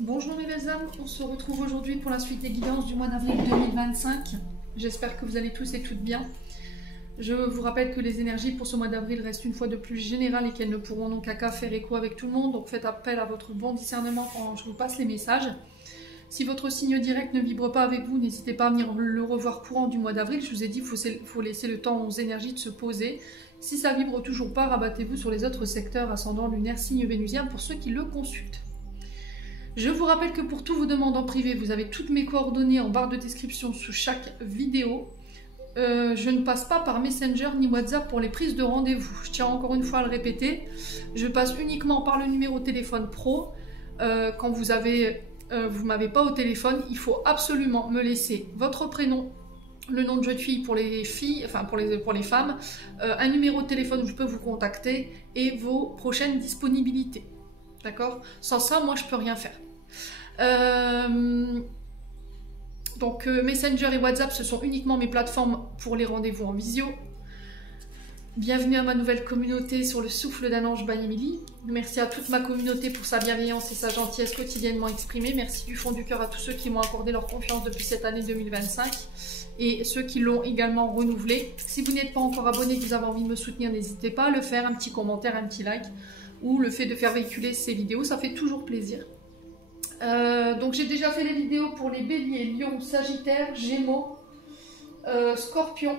Bonjour mes belles âmes, on se retrouve aujourd'hui pour la suite des guidances du mois d'avril 2025. J'espère que vous allez tous et toutes bien. Je vous rappelle que les énergies pour ce mois d'avril restent une fois de plus générales et qu'elles ne pourront donc qu'à faire écho avec tout le monde. Donc faites appel à votre bon discernement quand je vous passe les messages. Si votre signe direct ne vibre pas avec vous, n'hésitez pas à venir le revoir courant du mois d'avril. Je vous ai dit qu'il faut laisser le temps aux énergies de se poser. Si ça vibre toujours pas, rabattez-vous sur les autres secteurs ascendant lunaire, signe vénusien pour ceux qui le consultent. Je vous rappelle que pour toutes vos demandes en privé, vous avez toutes mes coordonnées en barre de description sous chaque vidéo. Je ne passe pas par Messenger ni WhatsApp pour les prises de rendez-vous. Je tiens encore une fois à le répéter. Je passe uniquement par le numéro téléphone pro. Quand vous m'avez pas au téléphone, il faut absolument me laisser votre prénom, le nom de jeune fille pour les filles, enfin pour les femmes, un numéro de téléphone où je peux vous contacter et vos prochaines disponibilités. D'accord? Sans ça, moi, je peux rien faire. Donc Messenger et WhatsApp, ce sont uniquement mes plateformes pour les rendez-vous en visio. Bienvenue à ma nouvelle communauté sur le souffle d'un ange by Emily. Merci à toute ma communauté pour sa bienveillance et sa gentillesse quotidiennement exprimée. Merci du fond du cœur à tous ceux qui m'ont accordé leur confiance depuis cette année 2025 et ceux qui l'ont également renouvelé. Si vous n'êtes pas encore abonné et que vous avez envie de me soutenir, n'hésitez pas à le faire, un petit commentaire, un petit like ou le fait de faire véhiculer ces vidéos, ça fait toujours plaisir. Donc j'ai déjà fait les vidéos pour les béliers, lions, sagittaires, gémeaux, scorpions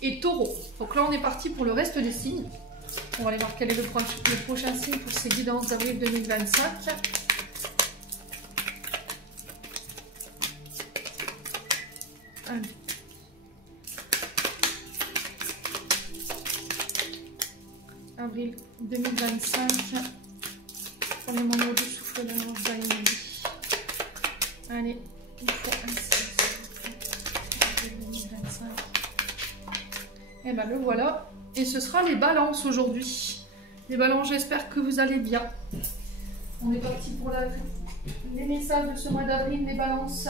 et taureaux. Donc là on est parti pour le reste des signes. On va aller voir quel est le prochain signe pour ces guidances d'avril 2025. Allez. Avril 2025 pour les membres du souffle de l'ange d'Aïmali. Allez, il faut un 6. Avril 2025. Et ben le voilà. Et ce sera les balances aujourd'hui. Les balances, j'espère que vous allez bien. On est parti pour les messages de ce mois d'avril, les balances.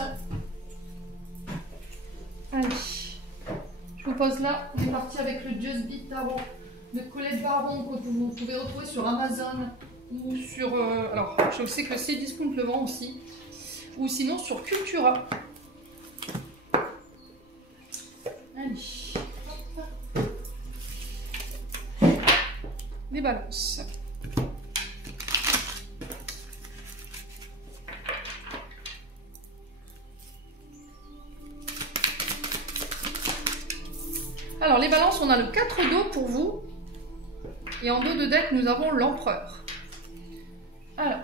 Allez, je vous pose là. On est parti avec le Just Beat avant de Colette Baron que vous pouvez retrouver sur Amazon ou sur... alors, je sais que Cdiscount le vend aussi. Ou sinon sur Cultura. Allez. Les balances. Alors, les balances, on a le 4 d'eau pour vous. Et en dos de deck, nous avons l'empereur. Alors.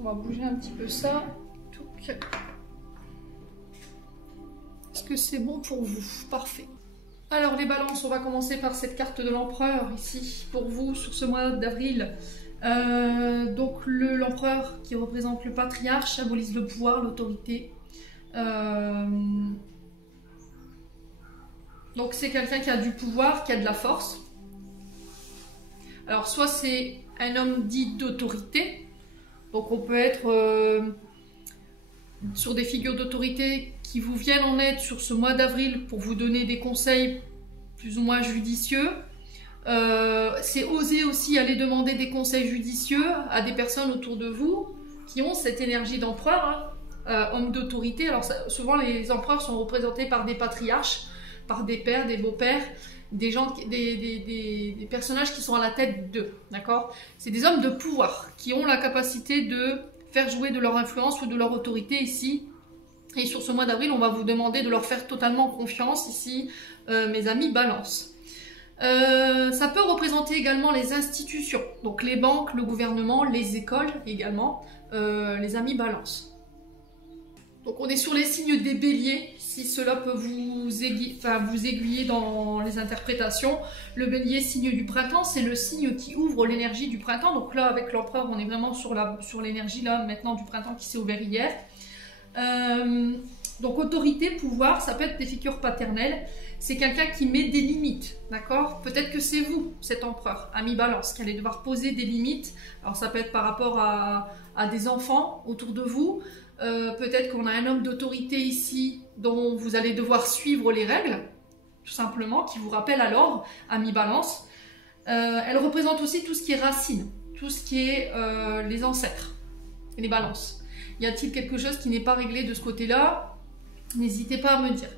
On va bouger un petit peu ça. Est-ce que c'est bon pour vous? Parfait. Alors les balances, on va commencer par cette carte de l'empereur ici pour vous sur ce mois d'avril. Donc l'empereur qui représente le patriarche symbolise le pouvoir, l'autorité. Donc c'est quelqu'un qui a du pouvoir, qui a de la force. Alors soit c'est un homme dit d'autorité. Donc on peut être sur des figures d'autorité qui vous viennent en aide sur ce mois d'avril pour vous donner des conseils plus ou moins judicieux. C'est oser aussi aller demander des conseils judicieux à des personnes autour de vous qui ont cette énergie d'empereur, hein, homme d'autorité. Alors souvent les empereurs sont représentés par des patriarches, par des pères, des beaux-pères, des personnages qui sont à la tête d'eux, d'accord? C'est des hommes de pouvoir qui ont la capacité de faire jouer de leur influence ou de leur autorité ici. Et sur ce mois d'avril, on va vous demander de leur faire totalement confiance ici, mes amis balance. Ça peut représenter également les institutions, donc les banques, le gouvernement, les écoles également, les amis balance. Donc on est sur les signes des béliers, si cela peut vous aiguiller dans les interprétations. Le bélier, signe du printemps, c'est le signe qui ouvre l'énergie du printemps. Donc là, avec l'empereur, on est vraiment sur l'énergie là maintenant du printemps qui s'est ouvert hier. Donc autorité, pouvoir, ça peut être des figures paternelles. C'est quelqu'un qui met des limites, d'accord? Peut-être que c'est vous, cet empereur, ami balance, qui allez devoir poser des limites. Alors ça peut être par rapport à des enfants autour de vous. Peut-être qu'on a un homme d'autorité ici dont vous allez devoir suivre les règles, tout simplement, qui vous rappelle à l'ordre, ami balance. Elle représente aussi tout ce qui est racine, tout ce qui est les ancêtres et les balances. Y a-t-il quelque chose qui n'est pas réglé de ce côté-là? N'hésitez pas à me dire.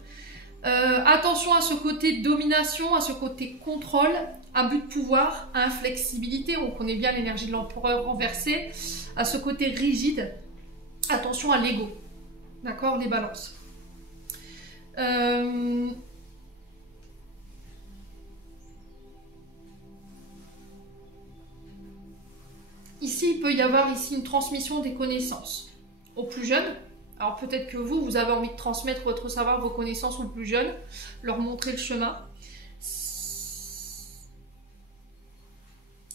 Attention à ce côté domination, à ce côté contrôle, abus de pouvoir, inflexibilité, on connaît bien l'énergie de l'empereur renversée, à ce côté rigide, attention à l'ego, d'accord, les balances. Ici, il peut y avoir ici une transmission des connaissances aux plus jeunes. Alors peut-être que vous avez envie de transmettre votre savoir, vos connaissances aux plus jeunes, leur montrer le chemin.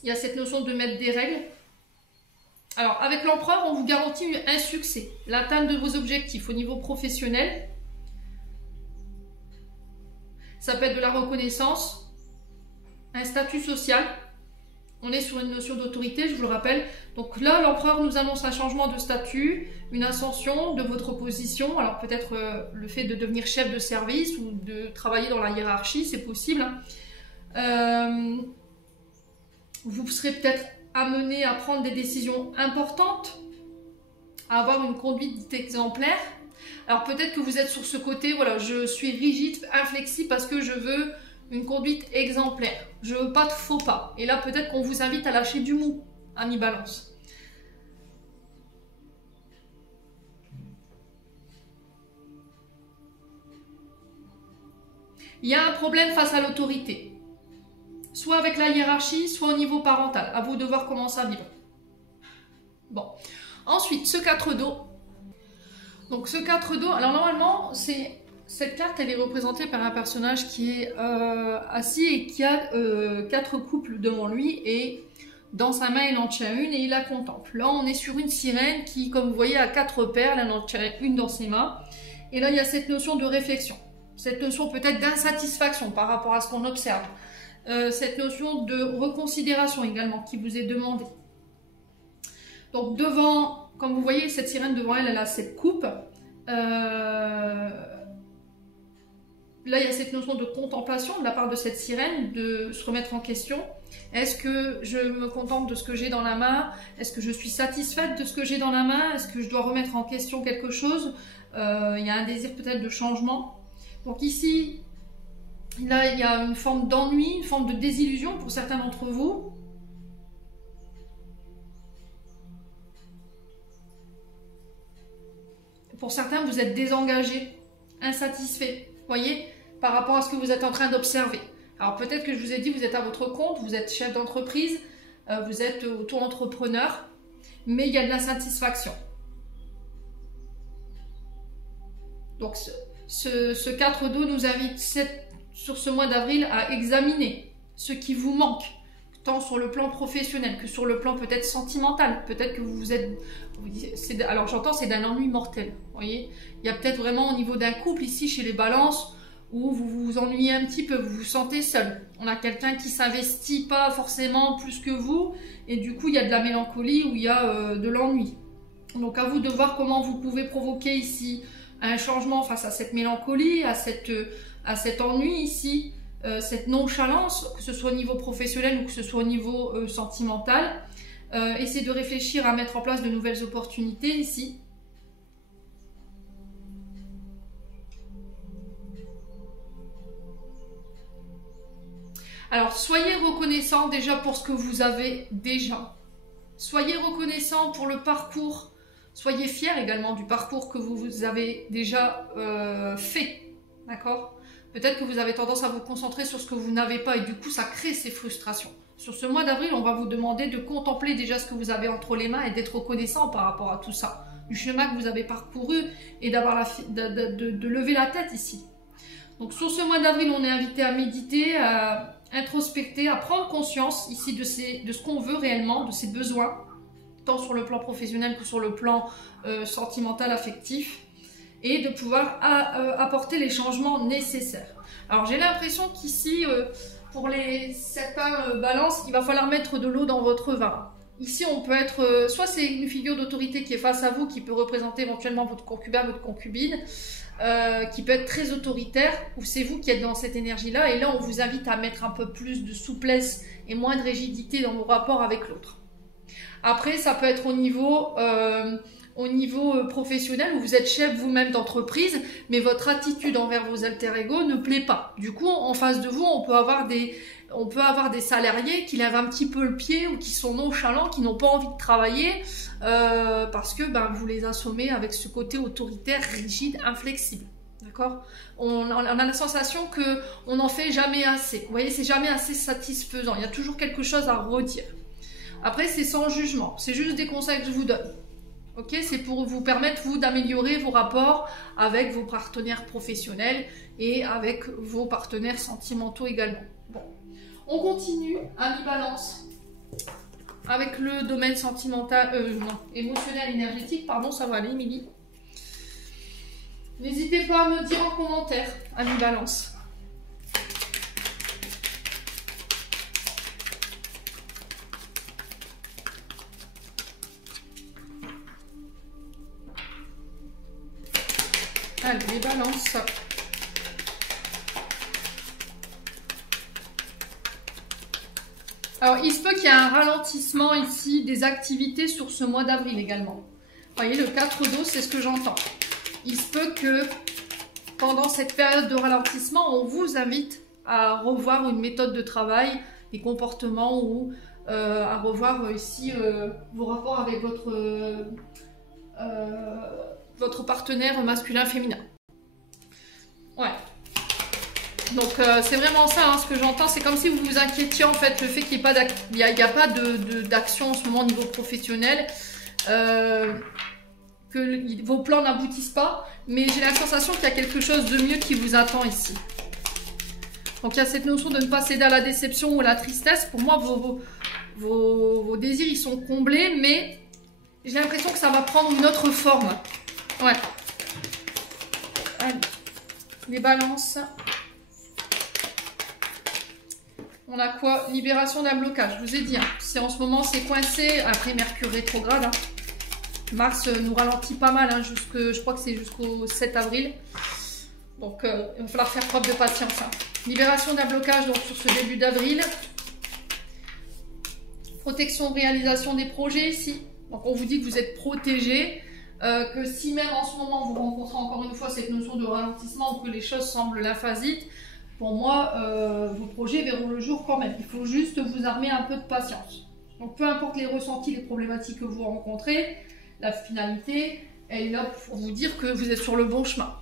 Il y a cette notion de mettre des règles. Alors avec l'empereur, on vous garantit un succès, l'atteinte de vos objectifs au niveau professionnel. Ça peut être de la reconnaissance, un statut social. On est sur une notion d'autorité, je vous le rappelle. Donc là, l'empereur nous annonce un changement de statut, une ascension de votre position. Alors peut-être le fait de devenir chef de service ou de travailler dans la hiérarchie, c'est possible. Vous serez peut-être amené à prendre des décisions importantes, à avoir une conduite exemplaire. Alors peut-être que vous êtes sur ce côté, voilà, je suis rigide, inflexible parce que je veux une conduite exemplaire. Je veux pas de faux pas. Et là, peut-être qu'on vous invite à lâcher du mou, ami Balance. Il y a un problème face à l'autorité. Soit avec la hiérarchie, soit au niveau parental. À vous de voir comment ça vivre. Bon. Ensuite, ce 4 d'eau. Donc ce 4 d'eau, alors normalement, cette carte, elle est représentée par un personnage qui est assis et qui a 4 couples devant lui et dans sa main, il en tient une et il la contemple. Là, on est sur une sirène qui, comme vous voyez, a 4 perles, elle en tient une dans ses mains. Et là, il y a cette notion de réflexion, cette notion peut-être d'insatisfaction par rapport à ce qu'on observe, cette notion de reconsidération également qui vous est demandée. Donc devant, comme vous voyez, cette sirène devant elle, elle a cette coupe. Là, il y a cette notion de contemplation de la part de cette sirène, de se remettre en question. Est-ce que je me contente de ce que j'ai dans la main? Est-ce que je suis satisfaite de ce que j'ai dans la main? Est-ce que je dois remettre en question quelque chose? Il y a un désir peut-être de changement. Donc ici, là, il y a une forme d'ennui, une forme de désillusion pour certains d'entre vous. Pour certains, vous êtes désengagés, insatisfaits. Voyez, par rapport à ce que vous êtes en train d'observer. Alors peut-être que je vous ai dit, vous êtes à votre compte, vous êtes chef d'entreprise, vous êtes auto-entrepreneur, mais il y a de l'insatisfaction. Donc ce 4 d'eau nous invite sur ce mois d'avril à examiner ce qui vous manque, tant sur le plan professionnel que sur le plan peut-être sentimental. Peut-être que vous êtes... Alors j'entends, c'est d'un ennui mortel. Vous voyez, il y a peut-être vraiment au niveau d'un couple ici chez les balances où vous vous ennuyez un petit peu, vous vous sentez seul. On a quelqu'un qui s'investit pas forcément plus que vous et du coup il y a de la mélancolie ou il y a de l'ennui. Donc à vous de voir comment vous pouvez provoquer ici un changement face à cette mélancolie, à cet ennui ici, cette nonchalance, que ce soit au niveau professionnel ou que ce soit au niveau sentimental. Essayez de réfléchir à mettre en place de nouvelles opportunités ici. Alors, soyez reconnaissant déjà pour ce que vous avez déjà. Soyez reconnaissant pour le parcours. Soyez fiers également du parcours que vous avez déjà fait. D'accord ? Peut-être que vous avez tendance à vous concentrer sur ce que vous n'avez pas et du coup, ça crée ces frustrations. Sur ce mois d'avril, on va vous demander de contempler déjà ce que vous avez entre les mains et d'être reconnaissant par rapport à tout ça. Du chemin que vous avez parcouru et de lever la tête ici. Donc sur ce mois d'avril, on est invité à méditer, à introspecter, à prendre conscience ici de ce qu'on veut réellement, de ses besoins, tant sur le plan professionnel que sur le plan sentimental, affectif, et de pouvoir apporter les changements nécessaires. Alors j'ai l'impression qu'ici, pour certains balances, il va falloir mettre de l'eau dans votre vin. ici, on peut être... soit c'est une figure d'autorité qui est face à vous, qui peut représenter éventuellement votre concubin, votre concubine, qui peut être très autoritaire, ou c'est vous qui êtes dans cette énergie-là, et là, on vous invite à mettre un peu plus de souplesse et moins de rigidité dans vos rapports avec l'autre. Après, ça peut être au niveau professionnel, où vous êtes chef vous-même d'entreprise, mais votre attitude envers vos alter ego ne plaît pas. Du coup, en face de vous, on peut avoir des salariés qui lèvent un petit peu le pied ou qui sont nonchalants, qui n'ont pas envie de travailler parce que vous les assommez avec ce côté autoritaire, rigide, inflexible. D'accord ? On a la sensation qu'on n'en fait jamais assez. Vous voyez, c'est jamais assez satisfaisant. Il y a toujours quelque chose à redire. Après, c'est sans jugement. C'est juste des conseils que je vous donne. Ok ? C'est pour vous permettre, vous, d'améliorer vos rapports avec vos partenaires professionnels et avec vos partenaires sentimentaux également. Bon. On continue à mi-balance avec le domaine sentimental, émotionnel, énergétique. Pardon, ça va aller, Émilie. N'hésitez pas à me dire en commentaire à mi-balance. Allez, les balances. Alors, il se peut qu'il y ait un ralentissement ici des activités sur ce mois d'avril également. Vous voyez, le 4 d'eau, c'est ce que j'entends. Il se peut que pendant cette période de ralentissement, on vous invite à revoir une méthode de travail, des comportements ou à revoir ici vos rapports avec votre partenaire masculin-féminin. Ouais. Donc c'est vraiment ça, hein, ce que j'entends, c'est comme si vous vous inquiétiez en fait le fait qu'il n'y ait pas d'action en ce moment au niveau professionnel, que vos plans n'aboutissent pas, mais j'ai la sensation qu'il y a quelque chose de mieux qui vous attend ici. Donc il y a cette notion de ne pas céder à la déception ou à la tristesse. Pour moi, vos désirs ils sont comblés, mais j'ai l'impression que ça va prendre une autre forme. Ouais. Allez. Les balances. On a quoi? Libération d'un blocage. Je vous ai dit, hein, c'est en ce moment, c'est coincé. Après Mercure rétrograde. Hein. Mars nous ralentit pas mal. Hein, je crois que c'est jusqu'au 7 avril. Donc, il va falloir faire preuve de patience. Hein. Libération d'un blocage donc, sur ce début d'avril. Protection, réalisation des projets ici. Donc, on vous dit que vous êtes protégé. Que si même en ce moment, vous rencontrez encore une fois cette notion de ralentissement ou que les choses semblent lymphasites, pour moi, vos projets verront le jour quand même. Il faut juste vous armer un peu de patience. Donc, peu importe les ressentis, les problématiques que vous rencontrez, la finalité, elle est là pour vous dire que vous êtes sur le bon chemin.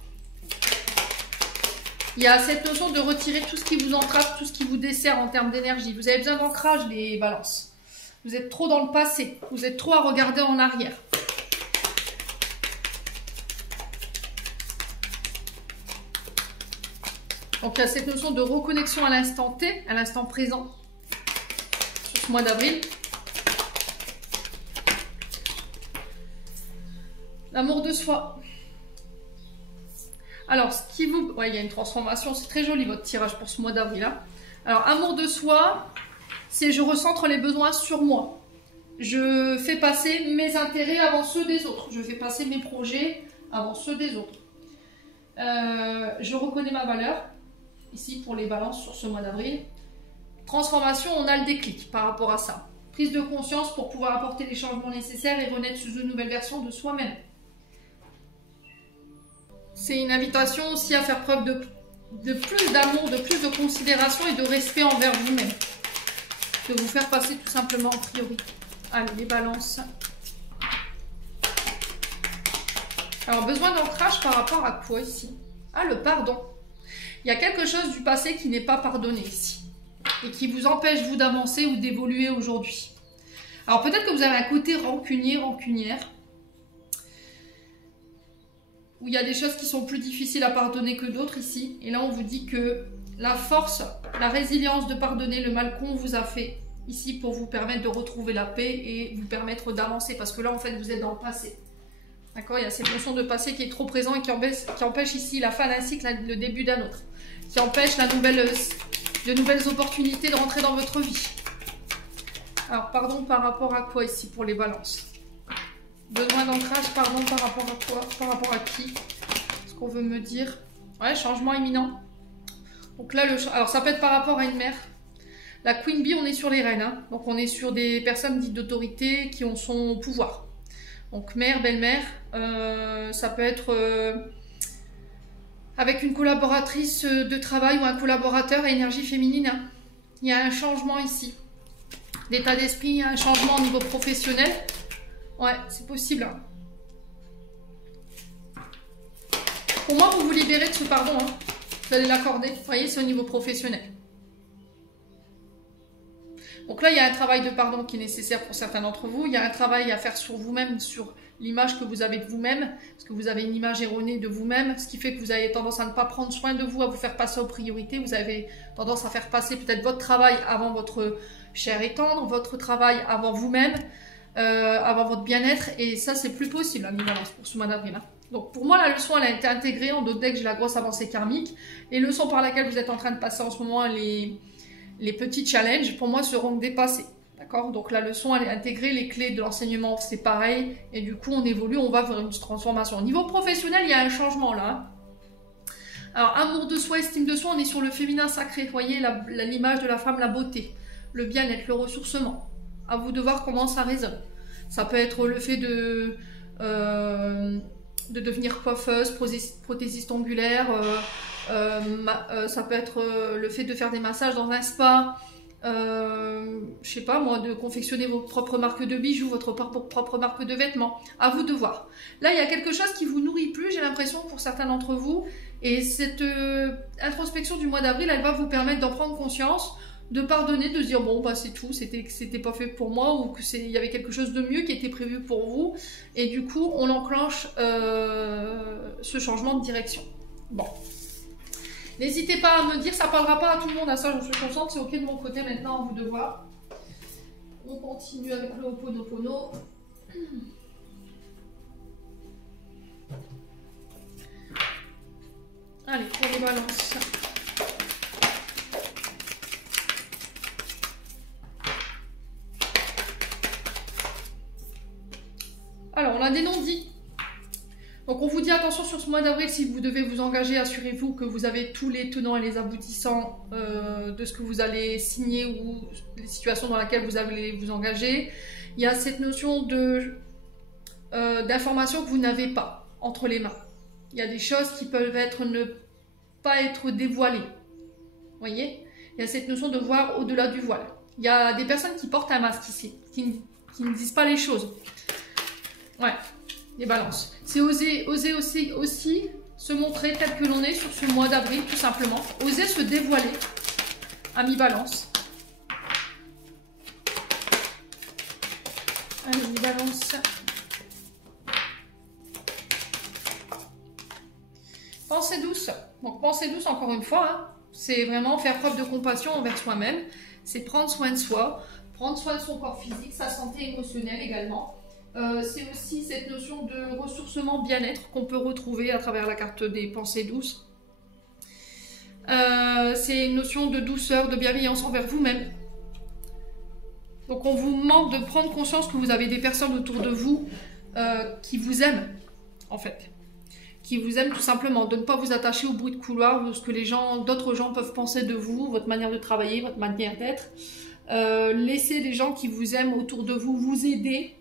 Il y a cette notion de retirer tout ce qui vous entrave, tout ce qui vous dessert en termes d'énergie. Vous avez besoin d'ancrage, les balances. Vous êtes trop dans le passé. Vous êtes trop à regarder en arrière. Donc, il y a cette notion de reconnexion à l'instant T, à l'instant présent, sur ce mois d'avril. L'amour de soi. Alors, ce qui vous... Ouais, il y a une transformation, c'est très joli votre tirage pour ce mois d'avril. Hein. Alors, amour de soi, c'est je recentre les besoins sur moi. Je fais passer mes intérêts avant ceux des autres. Je fais passer mes projets avant ceux des autres. Je reconnais ma valeur. Ici, pour les balances sur ce mois d'avril. Transformation, on a le déclic par rapport à ça. Prise de conscience pour pouvoir apporter les changements nécessaires et renaître sous une nouvelle version de soi-même. C'est une invitation aussi à faire preuve de plus d'amour, de plus de considération et de respect envers vous-même. De vous faire passer tout simplement en priorité. Allez, les balances. Alors, besoin d'ancrage par rapport à quoi ici? Ah, le pardon. Il y a quelque chose du passé qui n'est pas pardonné ici. Et qui vous empêche, vous, d'avancer ou d'évoluer aujourd'hui. Alors, peut-être que vous avez un côté rancunier, rancunière. Où il y a des choses qui sont plus difficiles à pardonner que d'autres ici. Et là, on vous dit que la force, la résilience de pardonner le mal qu'on vous a fait ici pour vous permettre de retrouver la paix et vous permettre d'avancer. Parce que là, en fait, vous êtes dans le passé. D'accord? Il y a cette notion de passé qui est trop présent et qui empêche ici la fin d'un cycle, le début d'un autre. Qui empêche de nouvelles opportunités de rentrer dans votre vie. Alors, pardon par rapport à quoi ici pour les balances? Besoin d'ancrage, pardon par rapport à quoi? Par rapport à qui? Ce qu'on veut me dire. Ouais, changement imminent. Donc là, alors ça peut être par rapport à une mère. La Queen Bee, on est sur les reines. Hein. Donc on est sur des personnes dites d'autorité qui ont son pouvoir. Donc mère, belle-mère. Ça peut être avec une collaboratrice de travail ou un collaborateur à énergie féminine. Hein. Il y a un changement ici. D'état d'esprit, il y a un changement au niveau professionnel. Ouais, c'est possible. Hein. Pour moi, vous vous libérez de ce pardon. Hein. Vous allez l'accorder. Vous voyez, c'est au niveau professionnel. Donc là, il y a un travail de pardon qui est nécessaire pour certains d'entre vous. Il y a un travail à faire sur vous-même, sur l'image que vous avez de vous-même. Parce que vous avez une image erronée de vous-même. Ce qui fait que vous avez tendance à ne pas prendre soin de vous, à vous faire passer aux priorités. Vous avez tendance à faire passer peut-être votre travail avant votre chair et tendre, votre travail avant vous-même, avant votre bien-être. Et ça, c'est plus possible, la mi-balance pour ce mois d'avril. Hein. Donc pour moi, la leçon, elle a été intégrée en d'autres decks, j'ai la grosse avancée karmique. Les leçons par lesquelles vous êtes en train de passer en ce moment, les petits challenges, pour moi, seront dépassés. D'accord? Donc la leçon, elle est intégrée, les clés de l'enseignement, c'est pareil. Et du coup, on évolue, on va vers une transformation. Au niveau professionnel, il y a un changement là. Alors, amour de soi, estime de soi, on est sur le féminin sacré. Vous voyez, l'image de la femme, la beauté, le bien-être, le ressourcement. À vous de voir comment ça résonne. Ça peut être le fait de devenir coiffeuse, prothésiste ongulaire, ça peut être le fait de faire des massages dans un spa, je sais pas moi, de confectionner vos propres marques de bijoux, votre propre marque de vêtements. À vous de voir. Là, il y a quelque chose qui vous nourrit plus, j'ai l'impression, pour certains d'entre vous. Et cette introspection du mois d'avril, elle va vous permettre d'en prendre conscience, de pardonner, de se dire bon bah c'est tout, c'était pas fait pour moi, ou il y avait quelque chose de mieux qui était prévu pour vous, et du coup on enclenche ce changement de direction. Bon, n'hésitez pas à me dire, ça parlera pas à tout le monde, à ça je me suis consciente, c'est ok de mon côté maintenant, à vous de voir. On continue avec le Ho'oponopono. Allez, pour les balances. Alors, on a des non-dits. Donc, on vous dit attention sur ce mois d'avril, si vous devez vous engager, assurez-vous que vous avez tous les tenants et les aboutissants de ce que vous allez signer ou les situations dans lesquelles vous allez vous engager. Il y a cette notion d'information que vous n'avez pas entre les mains. Il y a des choses qui peuvent ne pas être dévoilées. Vous voyez? Il y a cette notion de voir au-delà du voile. Il y a des personnes qui portent un masque ici, qui ne disent pas les choses. Ouais, les balances. C'est oser aussi se montrer tel que l'on est sur ce mois d'avril, tout simplement. Oser se dévoiler à mi-balance. Allez, mi-balance. Pensée douce. Donc, pensée douce, encore une fois, hein, c'est vraiment faire preuve de compassion envers soi-même. C'est prendre soin de soi, prendre soin de son corps physique, sa santé émotionnelle également. C'est aussi cette notion de ressourcement bien-être qu'on peut retrouver à travers la carte des pensées douces. C'est une notion de douceur, de bienveillance envers vous-même. Donc on vous demande de prendre conscience que vous avez des personnes autour de vous qui vous aiment, en fait. Qui vous aiment tout simplement. De ne pas vous attacher au bruit de couloir ou ce que d'autres gens peuvent penser de vous, votre manière de travailler, votre manière d'être. Laissez les gens qui vous aiment autour de vous vous aider.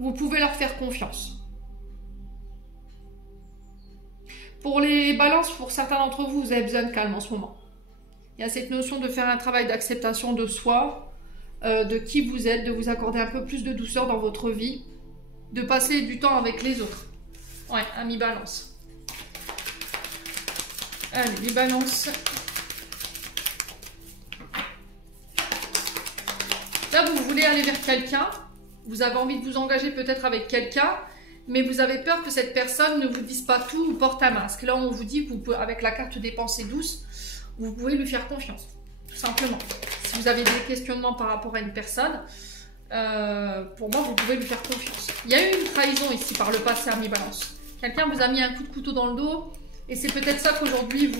Vous pouvez leur faire confiance. Pour les balances, pour certains d'entre vous, vous avez besoin de calme en ce moment. Il y a cette notion de faire un travail d'acceptation de soi, de qui vous êtes, de vous accorder un peu plus de douceur dans votre vie, de passer du temps avec les autres. Ouais, à mi-balance. Allez, les balances. Là, vous voulez aller vers quelqu'un. Vous avez envie de vous engager peut-être avec quelqu'un, mais vous avez peur que cette personne ne vous dise pas tout ou porte un masque. Là, on vous dit, avec la carte des pensées douces, vous pouvez lui faire confiance, tout simplement. Si vous avez des questionnements par rapport à une personne, pour moi, vous pouvez lui faire confiance. Il y a eu une trahison ici par le passé à mi-balance. Quelqu'un vous a mis un coup de couteau dans le dos, et c'est peut-être ça qu'aujourd'hui,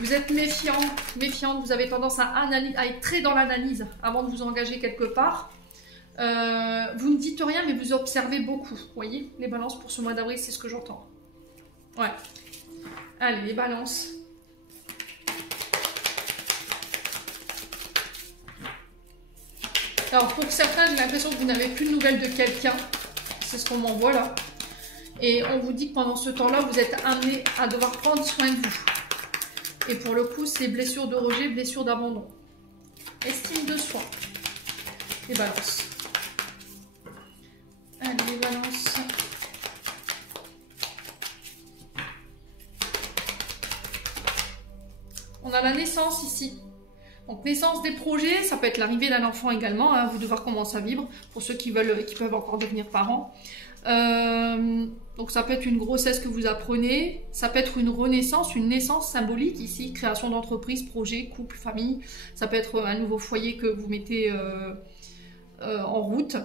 Vous êtes méfiant, méfiante, vous avez tendance à être très dans l'analyse avant de vous engager quelque part. Vous ne dites rien, mais vous observez beaucoup. Vous voyez, les balances pour ce mois d'avril, c'est ce que j'entends. Ouais. Allez, les balances. Alors, pour certains, j'ai l'impression que vous n'avez plus de nouvelles de quelqu'un. C'est ce qu'on m'envoie là. Et on vous dit que pendant ce temps-là, vous êtes amené à devoir prendre soin de vous. Et pour le coup, c'est blessure de rejet, blessure d'abandon. Estime de soi. Les balances. Allez, les balances. On a la naissance ici. Donc, naissance des projets, ça peut être l'arrivée d'un enfant également. Hein, vous devez voir comment ça vibre pour ceux qui veulent, qui peuvent encore devenir parents. Donc, ça peut être une grossesse que vous apprenez. Ça peut être une renaissance, une naissance symbolique ici. Création d'entreprise, projet, couple, famille. Ça peut être un nouveau foyer que vous mettez en route.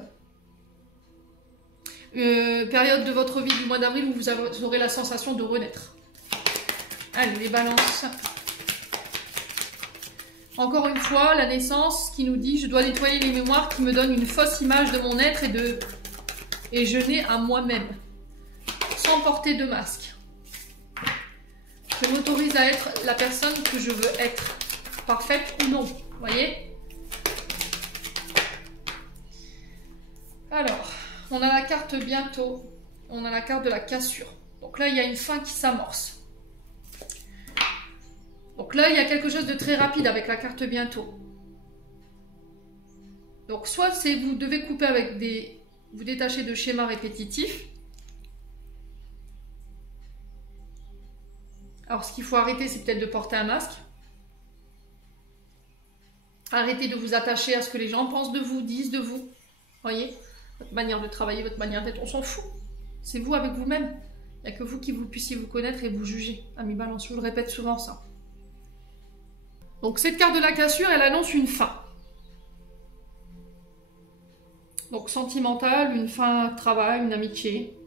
Période de votre vie du mois d'avril où vous aurez la sensation de renaître. Allez, les balances. Encore une fois, la naissance qui nous dit « Je dois nettoyer les mémoires qui me donnent une fausse image de mon être et je nais à moi-même, sans porter de masque. Je m'autorise à être la personne que je veux être, parfaite ou non. » Vous voyez? Alors, on a la carte bientôt, on a la carte de la cassure. Donc là, il y a une fin qui s'amorce. Donc là, il y a quelque chose de très rapide avec la carte bientôt. Donc soit c'est vous devez couper avec des... vous détacher de schémas répétitifs. Alors ce qu'il faut arrêter, c'est peut-être de porter un masque. Arrêtez de vous attacher à ce que les gens pensent de vous, disent de vous. Voyez? Votre manière de travailler, votre manière d'être, on s'en fout. C'est vous avec vous-même. Il n'y a que vous qui vous puissiez vous connaître et vous juger. Ami Balance, je vous le répète souvent ça. Donc cette carte de la cassure, elle annonce une fin. Donc sentimentale, une fin de travail, une amitié,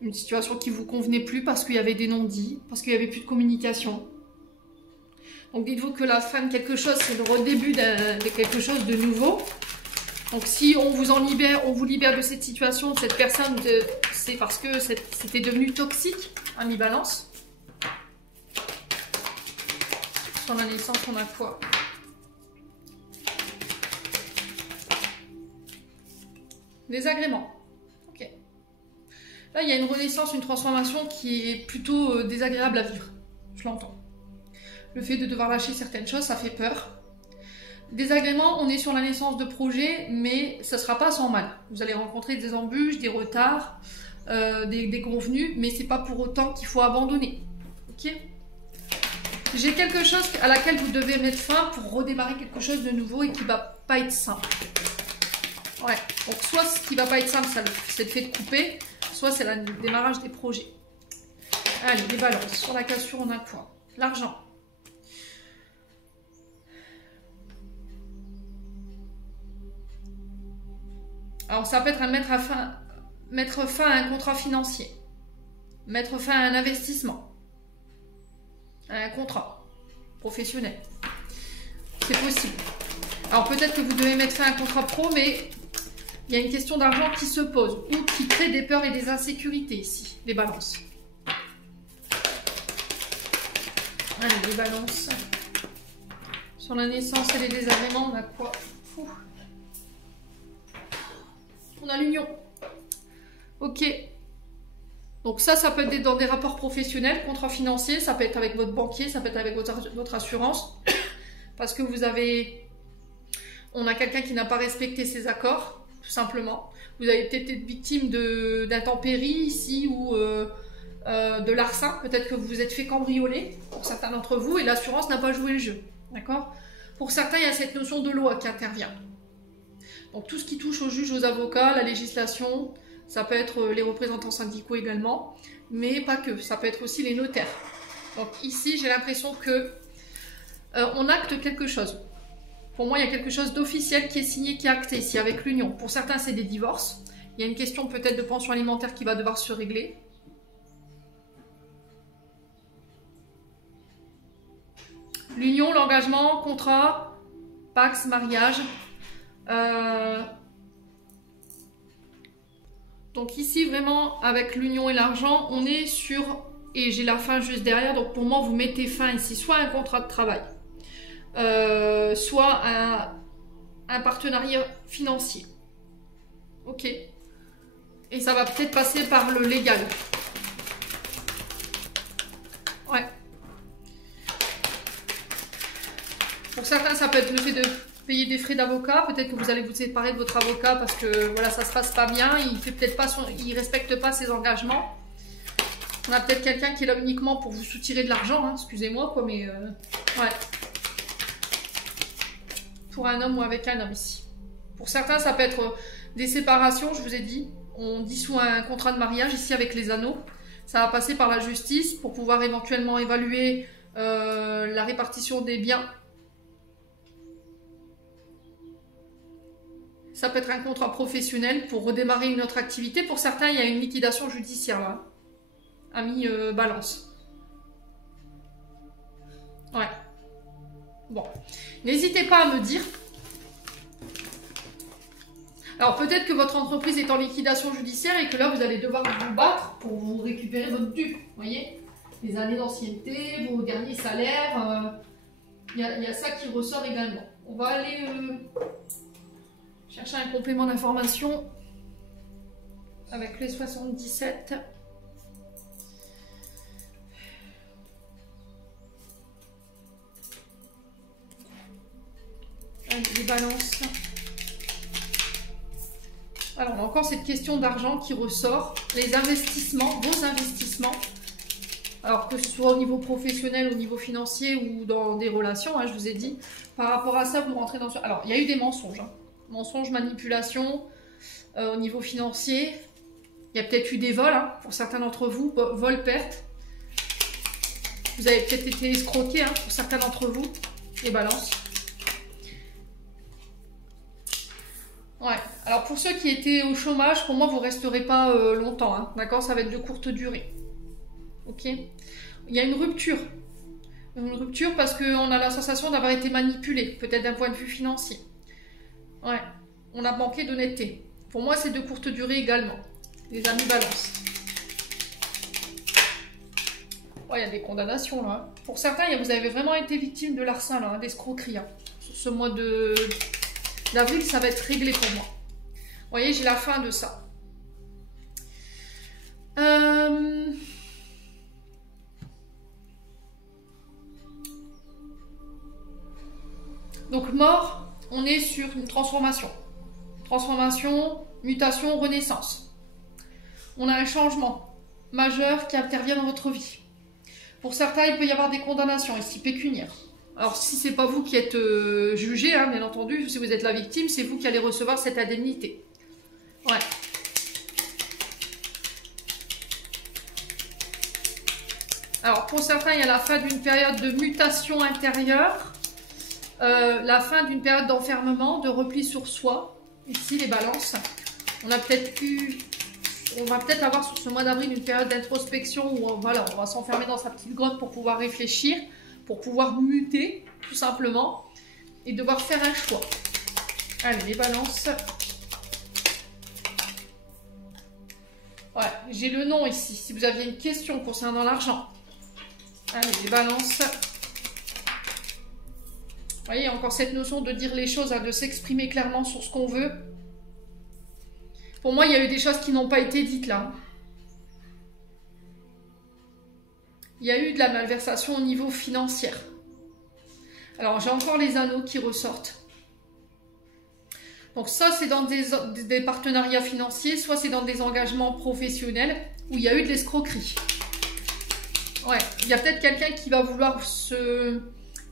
une situation qui ne vous convenait plus parce qu'il y avait des non-dits, parce qu'il n'y avait plus de communication. Donc dites-vous que la fin de quelque chose, c'est le redébut de quelque chose de nouveau. Donc si on vous en libère, on vous libère de cette situation, de cette personne, c'est parce que c'était devenu toxique, ami Balance. Sur la naissance, on a quoi? Désagrément. Ok. Là, il y a une renaissance, une transformation qui est plutôt désagréable à vivre. Je l'entends. Le fait de devoir lâcher certaines choses, ça fait peur. Désagrément, on est sur la naissance de projets, mais ça ne sera pas sans mal. Vous allez rencontrer des embûches, des retards, des déconvenus, mais c'est pas pour autant qu'il faut abandonner. Ok? J'ai quelque chose à laquelle vous devez mettre fin pour redémarrer quelque chose de nouveau et qui ne va pas être simple. Ouais, donc soit ce qui ne va pas être simple, c'est le fait de couper, soit c'est le démarrage des projets. Allez, les balances. Sur la cassure, on a quoi? L'argent. Alors ça peut être mettre fin à un contrat financier, mettre fin à un investissement, à un contrat professionnel. C'est possible. Alors peut-être que vous devez mettre fin à un contrat pro, mais il y a une question d'argent qui se pose ou qui crée des peurs et des insécurités ici, les balances. Allez, les balances. Sur la naissance et les désagréments, on a quoi? On a l'union. Ok. Donc ça peut être dans des rapports professionnels, contrats financiers, ça peut être avec votre banquier, ça peut être avec votre assurance. Parce que on a quelqu'un qui n'a pas respecté ses accords, tout simplement. Vous avez peut-être été victime d'intempéries ici ou de larcin. Peut-être que vous vous êtes fait cambrioler, pour certains d'entre vous, et l'assurance n'a pas joué le jeu. D'accord? Pour certains, il y a cette notion de loi qui intervient. Donc tout ce qui touche aux juges, aux avocats, la législation, ça peut être les représentants syndicaux également, mais pas que, ça peut être aussi les notaires. Donc ici, j'ai l'impression que on acte quelque chose. Pour moi, il y a quelque chose d'officiel qui est signé, qui est acté ici avec l'union. Pour certains, c'est des divorces. Il y a une question peut-être de pension alimentaire qui va devoir se régler. L'union, l'engagement, contrat, pax, mariage. Donc ici, vraiment, avec l'union et l'argent, on est sur... Et j'ai la fin juste derrière, donc pour moi, vous mettez fin ici, soit un contrat de travail, soit un partenariat financier. Ok. Et ça va peut-être passer par le légal. Ouais. Pour certains, ça peut être le fait de payer des frais d'avocat. Peut-être que vous allez vous séparer de votre avocat parce que voilà, ça se passe pas bien. Il fait peut-être pas il respecte pas ses engagements. On a peut-être quelqu'un qui est là uniquement pour vous soutirer de l'argent, hein, excusez-moi, quoi, mais ouais. Pour un homme ou avec un homme ici. Pour certains, ça peut être des séparations, je vous ai dit. On dissout un contrat de mariage ici avec les anneaux. Ça va passer par la justice pour pouvoir éventuellement évaluer la répartition des biens. Ça peut être un contrat professionnel pour redémarrer une autre activité. Pour certains, il y a une liquidation judiciaire là. Ami balance. Ouais. Bon. N'hésitez pas à me dire. Alors peut-être que votre entreprise est en liquidation judiciaire et que là vous allez devoir vous battre pour vous récupérer votre dû. Vous voyez, les années d'ancienneté, vos derniers salaires. Il y a ça qui ressort également. On va aller chercher un complément d'information avec les 77. Les balances. Alors, on a encore cette question d'argent qui ressort. Les investissements, vos investissements. Alors, que ce soit au niveau professionnel, au niveau financier ou dans des relations, hein, je vous ai dit. Par rapport à ça, vous rentrez dans... Alors, il y a eu des mensonges. Hein. Mensonges, manipulation au niveau financier. Il y a peut-être eu des vols, hein, pour certains d'entre vous. Vol, perte. Vous avez peut-être été escroqués, hein, pour certains d'entre vous. Les balances. Ouais, alors pour ceux qui étaient au chômage, pour moi, vous ne resterez pas longtemps, hein, d'accord? Ça va être de courte durée. Ok? Il y a une rupture. Une rupture parce qu'on a la sensation d'avoir été manipulé, peut-être d'un point de vue financier. Ouais, on a manqué d'honnêteté. Pour moi, c'est de courte durée également. Les amis balance. Ouais, il y a des condamnations, là. Hein. Pour certains, vous avez vraiment été victime de larcin, là, hein, d'escroquerie. Hein. Sur ce mois d'avril, ça va être réglé pour moi. Vous voyez, j'ai la fin de ça. Donc, mort, on est sur une transformation. Transformation, mutation, renaissance. On a un changement majeur qui intervient dans votre vie. Pour certains, il peut y avoir des condamnations ici, pécuniaires. Alors, si ce n'est pas vous qui êtes jugé, hein, bien entendu, si vous êtes la victime, c'est vous qui allez recevoir cette indemnité. Ouais. Alors, pour certains, il y a la fin d'une période de mutation intérieure, la fin d'une période d'enfermement, de repli sur soi. Ici, les balances. On va peut-être avoir sur ce mois d'avril une période d'introspection où voilà, on va s'enfermer dans sa petite grotte pour pouvoir réfléchir, pour pouvoir muter, tout simplement, et devoir faire un choix. Allez, les balances. Ouais, j'ai le nom ici, si vous aviez une question concernant l'argent. Allez, les balances. Vous voyez, encore cette notion de dire les choses, hein, de s'exprimer clairement sur ce qu'on veut. Pour moi, il y a eu des choses qui n'ont pas été dites là. Il y a eu de la malversation au niveau financier. Alors, j'ai encore les anneaux qui ressortent. Donc ça, c'est dans des partenariats financiers, soit c'est dans des engagements professionnels où il y a eu de l'escroquerie. Ouais, il y a peut-être quelqu'un qui va vouloir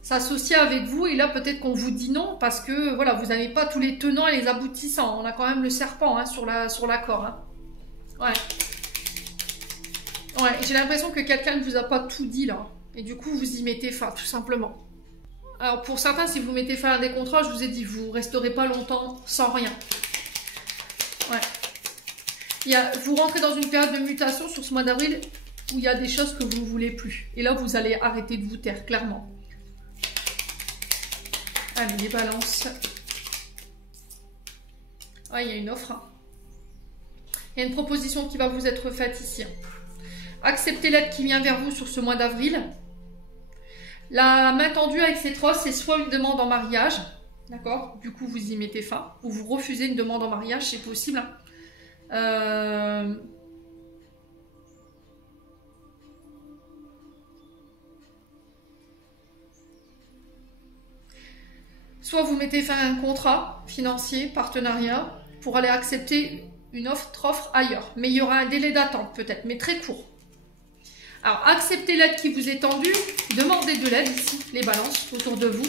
s'associer avec vous et là, peut-être qu'on vous dit non parce que voilà, vous n'avez pas tous les tenants et les aboutissants. On a quand même le serpent hein, sur l'accord. Hein. Ouais. Ouais, j'ai l'impression que quelqu'un ne vous a pas tout dit là. Et du coup, vous y mettez fin, tout simplement. Alors, pour certains, si vous mettez fin à des contrats, je vous ai dit, vous ne resterez pas longtemps sans rien. Ouais. Vous rentrez dans une période de mutation sur ce mois d'avril où il y a des choses que vous ne voulez plus. Et là, vous allez arrêter de vous taire, clairement. Allez, les balances. Ah, il y a une offre. Il y a une proposition qui va vous être faite ici. Acceptez l'aide qui vient vers vous sur ce mois d'avril. La main tendue avec cette rose, c'est soit une demande en mariage, d'accord? Du coup, vous y mettez fin. Ou vous refusez une demande en mariage, c'est possible. Soit vous mettez fin à un contrat financier, partenariat, pour aller accepter une autre offre ailleurs. Mais il y aura un délai d'attente peut-être, mais très court. Alors, acceptez l'aide qui vous est tendue. Demandez de l'aide ici, les balances, autour de vous.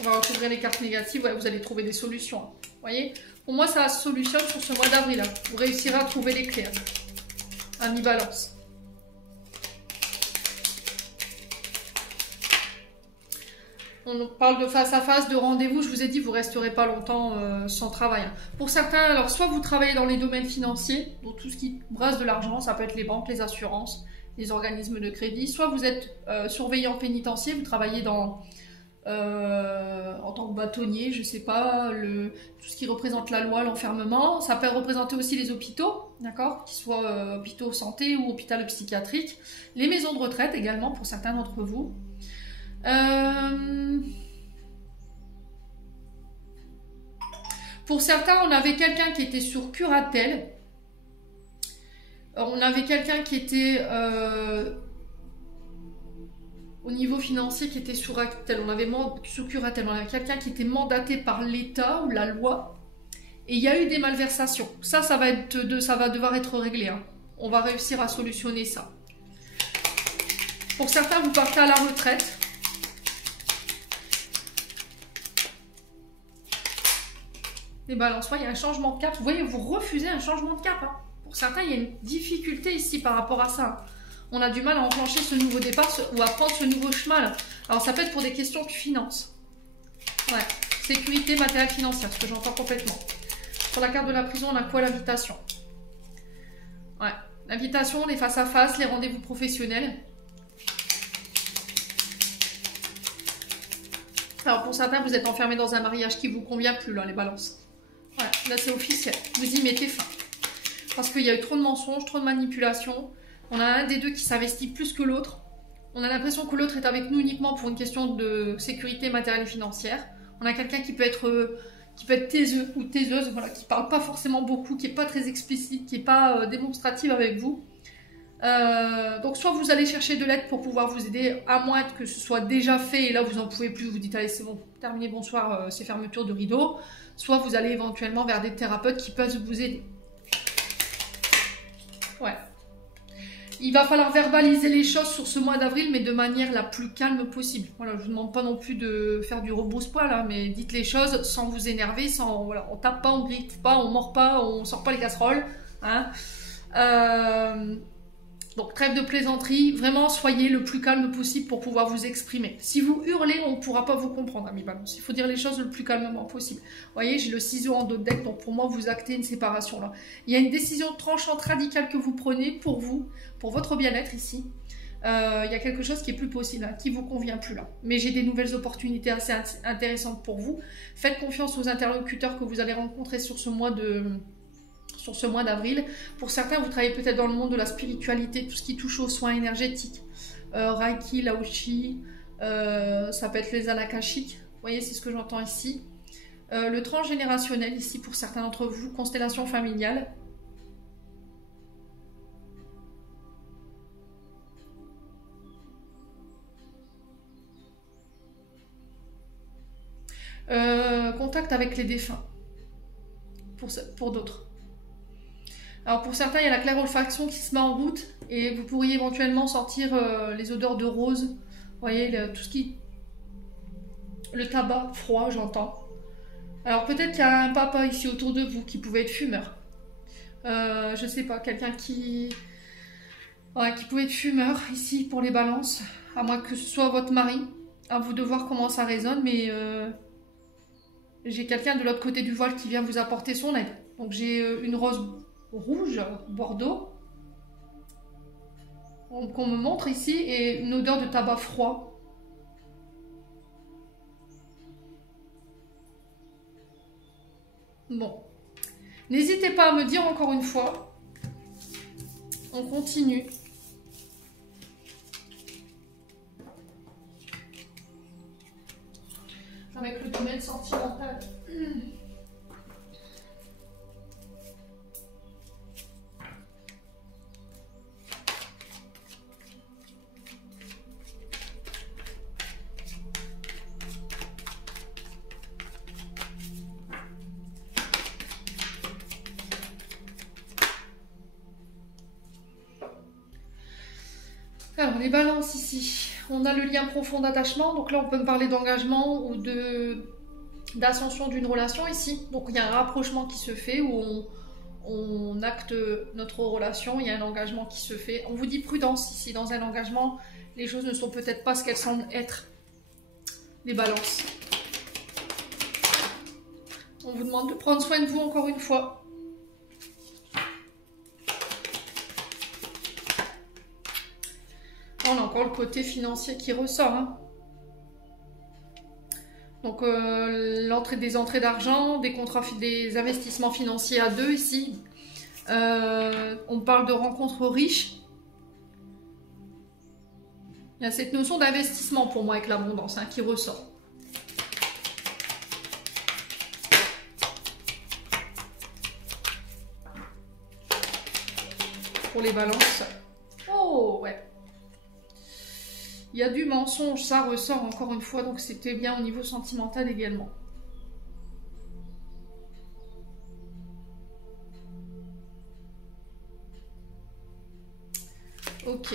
On va recouvrir les cartes négatives. Ouais, vous allez trouver des solutions. Vous voyez? Pour moi, ça se solutionne sur ce mois d'avril. Vous réussirez à trouver les clés. Amis balance. On parle de face à face, de rendez-vous. Je vous ai dit, vous ne resterez pas longtemps sans travail. Pour certains, alors soit vous travaillez dans les domaines financiers, donc tout ce qui brasse de l'argent, ça peut être les banques, les assurances, les organismes de crédit. Soit vous êtes surveillant pénitentiaire, vous travaillez en tant que bâtonnier, je ne sais pas, tout ce qui représente la loi, l'enfermement. Ça peut représenter aussi les hôpitaux, d'accord, qu'ils soient hôpitaux santé ou hôpital psychiatrique. Les maisons de retraite également pour certains d'entre vous. Pour certains, on avait quelqu'un qui était sur curatelle. On avait quelqu'un qui était au niveau financier qui était sur curatelle. On avait quelqu'un qui était mandaté par l'État ou la loi. Et il y a eu des malversations. Ça va devoir être réglé. Hein. On va réussir à solutionner ça. Pour certains, vous partez à la retraite. Les balances, il y a un changement de cap. Vous voyez, vous refusez un changement de cap. Hein. Pour certains, il y a une difficulté ici par rapport à ça. On a du mal à enclencher ce nouveau départ ou à prendre ce nouveau chemin. Là. Alors, ça peut être pour des questions de finance. Ouais. Sécurité matérielle financière, ce que j'entends complètement. Sur la carte de la prison, on a quoi? L'invitation. Ouais. L'invitation, les face-à-face, les rendez-vous professionnels. Alors, pour certains, vous êtes enfermés dans un mariage qui ne vous convient plus, là, les balances. Ouais, là c'est officiel, vous y mettez fin. Parce qu'il y a eu trop de mensonges, trop de manipulations. On a un des deux qui s'investit plus que l'autre. On a l'impression que l'autre est avec nous uniquement pour une question de sécurité matérielle et financière. On a quelqu'un qui peut être taiseux ou taiseuse, voilà, qui ne parle pas forcément beaucoup, qui n'est pas très explicite, qui n'est pas démonstrative avec vous. Donc soit vous allez chercher de l'aide pour pouvoir vous aider, à moins que ce soit déjà fait et là vous n'en pouvez plus, vous dites allez c'est bon, terminé, bonsoir, c'est fermeture de rideau. Soit vous allez éventuellement vers des thérapeutes qui peuvent vous aider. Ouais. Il va falloir verbaliser les choses sur ce mois d'avril, mais de manière la plus calme possible. Voilà, je ne vous demande pas non plus de faire du rebrousse-poil, là, mais dites les choses sans vous énerver, sans, voilà, on tape pas, on griffe pas, on mord pas, on sort pas les casseroles. Hein. Donc trêve de plaisanterie, vraiment soyez le plus calme possible pour pouvoir vous exprimer. Si vous hurlez, on ne pourra pas vous comprendre, amis balance. Il faut dire les choses le plus calmement possible. Vous voyez, j'ai le ciseau en dos de deck, donc pour moi, vous actez une séparation là. Il y a une décision tranchante, radicale que vous prenez pour vous, pour votre bien-être ici. Il y a quelque chose qui est plus possible, hein, qui vous convient plus là. Mais j'ai des nouvelles opportunités assez intéressantes pour vous. Faites confiance aux interlocuteurs que vous allez rencontrer sur ce mois d'avril. Pour certains, vous travaillez peut-être dans le monde de la spiritualité, tout ce qui touche aux soins énergétiques. Reiki, Laoshi, ça peut être les anakashiques. Vous voyez, c'est ce que j'entends ici. Le transgénérationnel ici pour certains d'entre vous, constellation familiale. Contact avec les défunts. Pour d'autres. Alors pour certains, il y a la clair-olfaction qui se met en route et vous pourriez éventuellement sortir les odeurs de rose. Vous voyez, tout ce qui... Le tabac froid, j'entends. Alors peut-être qu'il y a un papa ici autour de vous qui pouvait être fumeur. Je sais pas, quelqu'un qui pouvait être fumeur ici pour les balances. À moins que ce soit votre mari. À vous de voir comment ça résonne, mais... j'ai quelqu'un de l'autre côté du voile qui vient vous apporter son aide. Donc j'ai une rose rouge, bordeaux, qu'on me montre ici, et une odeur de tabac froid. Bon. N'hésitez pas à me dire encore une fois. On continue. Avec le domaine sentimental. Alors, les balances ici, on a le lien profond d'attachement, donc là on peut me parler d'engagement ou d'ascension d'une relation ici. Donc il y a un rapprochement qui se fait où on acte notre relation, il y a un engagement qui se fait. On vous dit prudence ici, dans un engagement, les choses ne sont peut-être pas ce qu'elles semblent être. Les balances. On vous demande de prendre soin de vous encore une fois. On a encore le côté financier qui ressort. Hein. Donc l'entrée des entrées d'argent, des contrats, des investissements financiers à deux ici. On parle de rencontres riches. Il y a cette notion d'investissement pour moi avec l'abondance hein, qui ressort. Pour les balances. Oh ouais. Il y a du mensonge, ça ressort encore une fois, donc c'était bien au niveau sentimental également. Ok,